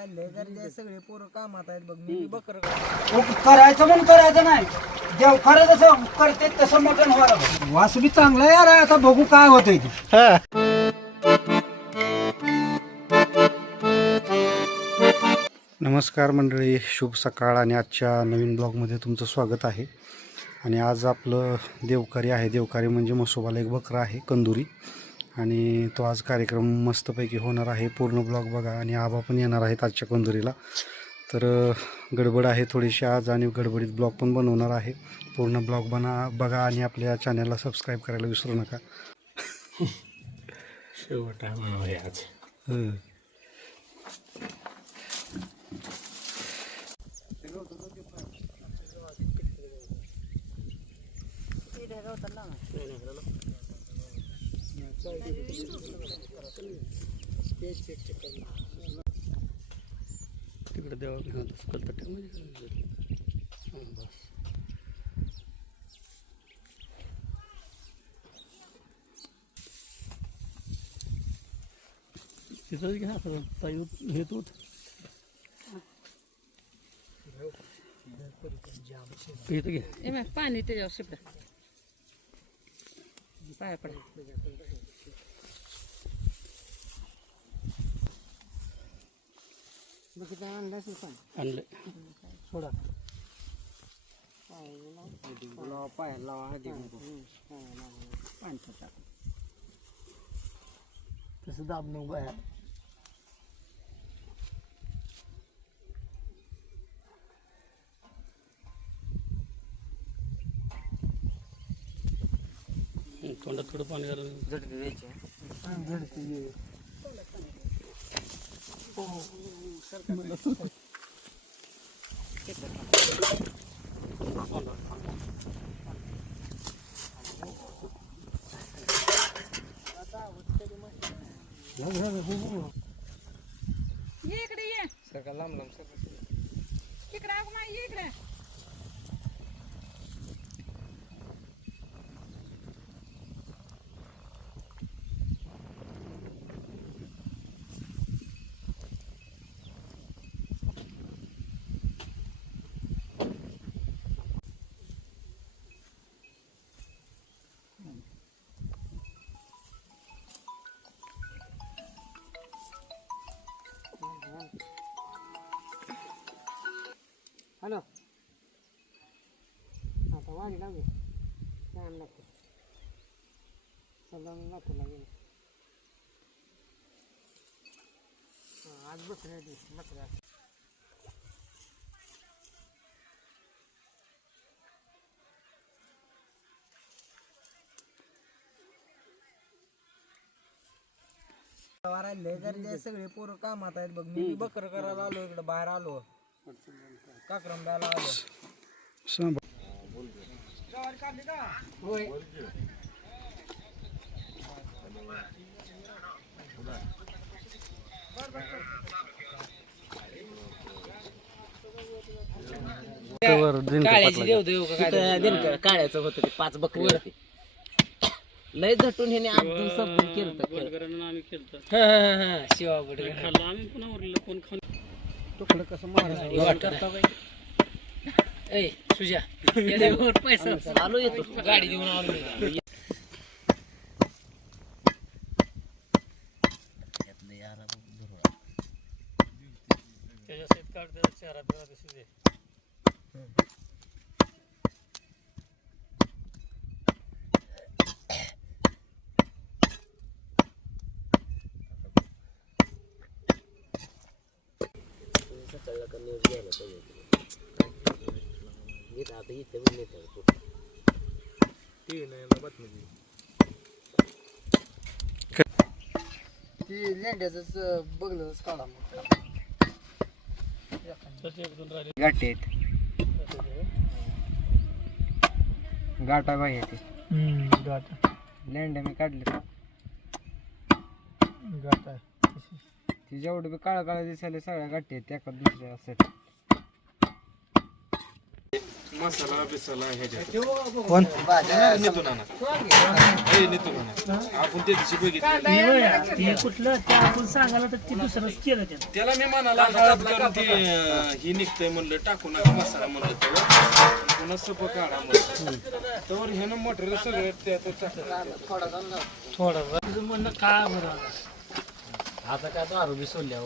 राहिले तर सगळे पोरं कामात आहेत बघ. मी बकर करायचं म्हणून करायचं नाही. देव खरं जसं करते तसं मटण व्हायला वास बी चांगला यार. आता बघू काय होतंय ते. नमस्कार मंडळी, शुभ सकाळ आणि आजच्या नवीन ब्लॉगमध्ये तुमचं स्वागत आहे. आणि आज आपलं देवकारी आहे. देवकारी म्हणजे म्हसोबाला एक बकरा आहे कंदुरी, आणि तो आज कार्यक्रम मस्तपैकी होणार आहे. पूर्ण ब्लॉग बघा. आणि आबा पण येणार आहेत आजच्या कंदुरीला. तर गडबड आहे थोडीशी आज, आणि गडबडीत ब्लॉग पण बनवणार आहे. पूर्ण ब्लॉग बघा आणि आपल्या चॅनलला सबस्क्राईब करायला विसरू नका. शेवट आहे म्हणून आज. तिकडे देवा तिथंच घ्या ताई हे तू इथं घे. पाणी त्याच्यावर शिपडा पाया पडा. आणलं सोडा पाय लावा हळदी तसं दाब नको बाया. तोंडात थोडं पाणी इकडे ये सगळं लांब लांब सगळं इकडे ये इकडे. हॅलो आता वाढी लागू टाइम लागतो. सध्या लागतो लागेल. आज बकऱ्या राहिले तर सगळे पोरं कामात आहेत बघ. मी बकर करायला आलो, इकडे बाहेर आलो, काक्रम द्यायला आलो. होय काळ्याची देव काळ्याचं होतं ते 5 बकरी होती. लय झटून ह्याने अगदी संपून केलं शिवा तुकडं कसं मारायचं सुजा पैसा आलो येतो गाडी देऊन आलो मी. ती लेंड्याच बघलं काढा गाठी आहेत. गाठा बाई ते गाठ लेंड्या मी काढले. गाठ आहे. ती जेवढं बी काळा काळा दिसायला सगळ्या गाठी आहेत एका दुसऱ्या सेट. मसाला बिसाला ह्याच्यात कोण नितू नाना आपण त्या दिवशी बघितलं कुठलं ते आपण सांगायला तर ते दुसरंच केलं त्यानं. त्याला मी म्हणाला हळद करून ते ही निघतंय म्हणलं टाकू नका मसाला म्हणलं तेव्हा पुन्हा सप काढा म्हणलं तर ह्यानं मटेरियल सगळं त्यात टाकलं तुझं म्हणणं काय बरं आता काय दारू बी सोडल्या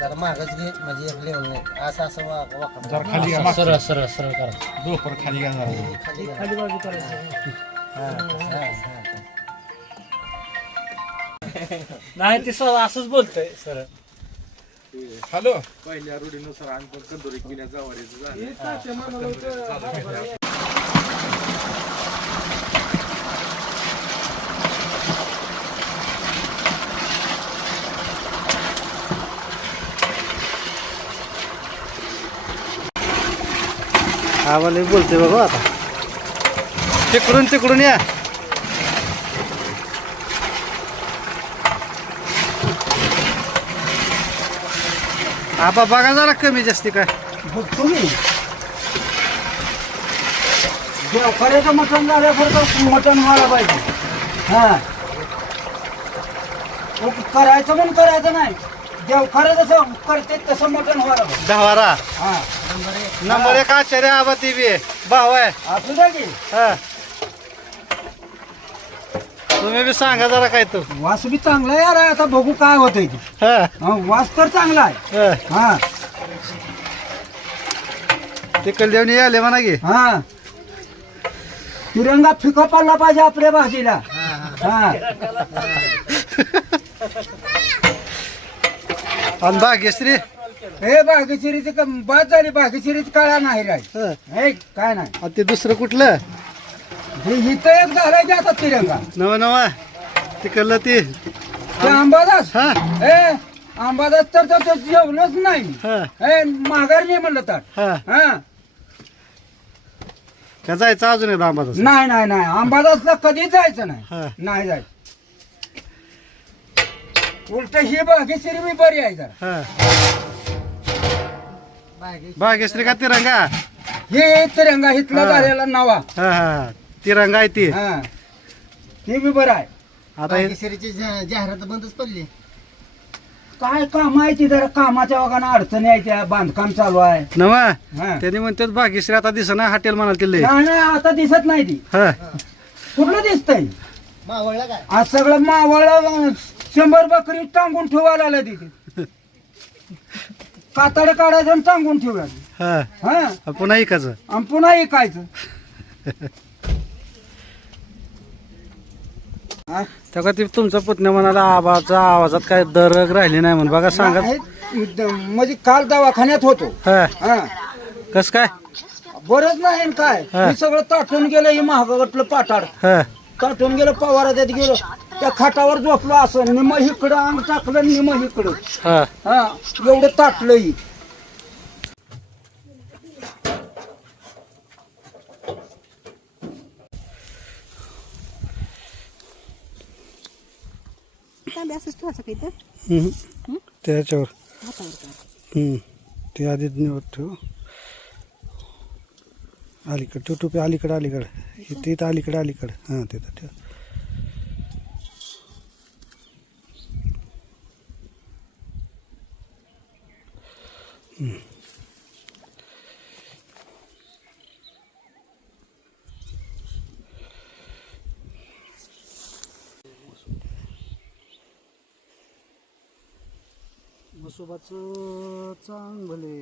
जरा मागच घे म्हणजे एक लेवल नाही असं असं सरळ सरळ सरळ करा डोपर खाली घ्या जरा. खाली बाजू करायचं नाही ते सर असंच बोलतंय सरळ हॅलो पहिल्या रूढीनुसार आणि पण कंदोरी किल्ल्या जवारीचं झालं आम्हाला बोलते बघा आता तिकडून या आबा बघा जरा कमी जास्ती काय बघतो मी देवखऱ्याचं मटण झाल्यासारखं मटण व्हायला पाहिजे. हा करायचं म्हणून करायचं नाही. देवखरं जसं करते तसं मटण व्हायला पाहिजे. दहावारा हा नंबर 1 आचार्य आबा ती बी भाव आहे. असू द्या की हा तुम्ही बी सांगा जरा काय तो वास बी चांगला आहे यार. आता बघू काय होतंय ते. हा वास तर चांगला आहे. हा. हा ते कल्याणी आले म्हणा की हा तिरंगा फिका पडला पाहिजे आपल्या भाजीला. हा आणि भाग्यश्री हे भाग्यश्रीची बाद झाली. भाग्यश्रीची काळा नाही राहील. हा. हे काय नाही. आणि ते दुसरं कुठलं हे इथं एक झालाय की आता तिरंगा नवा तिकडलं ते ते अंबादास. हा ए अंबादास तर जेवलंच नाही. हा ए माघार नाही म्हणलं तर. हा हा का जायचं अजून एकदा आंबादास नाही नाही नाही अंबादासला कधीच जायचं नाही. हा नाही जायचं. उलट ही भाग्यश्री मी बरी आहे जरा. हा भाग्यश्री का तिरंगा हे तिरंगा इथला हा. झालेला नवा. हा हा तिरंगा आहे ती हा हे बी बरं आहे. आता हे जाहिरात बंदच पडली. काय काम आहे ती जरा कामाच्या वगानं अडचणी आहे त्या. बांधकाम चालू आहे. नवा हा. त्यांनी म्हणतात भाग्यश्री आता दिसना हॉटेल म्हणाल तिले नाही नाही आता दिसत नाही ती. हा कुठलं दिसतंय. मावळला काय आज सगळं मावळ 100 बकरी टांगून ठेवायला आलं तिथे. कातडे काढायचं आणि टांगून ठेवायचं. हा हा पुन्हा ऐकायचं आणि पुन्हा ऐकायचं. हा? तेव्हा ते तुमचा पुतण्या म्हणाला आबाचा आवाजात काय दरग राहिली नाही म्हणून बघा सांगा म्हणजे काल दवाखान्यात होतो. हा हा कस काय बरंच नाही आणि काय. हा. हे सगळं ताटून गेलं. हे महागातलं पाटाड हा ताटून गेलं. पवारात गेलो त्या खाटावर झोपलो असं. निम इकडं अंग टाकलं निम इकडं. हा हा एवढं ताटलं ही. त्याच्यावर ते आधी निवड ठेव अलीकडे ठेव टोपी अलीकडे इथे इथं अलीकडे हां तिथं ठेव मसोबाचं चांगले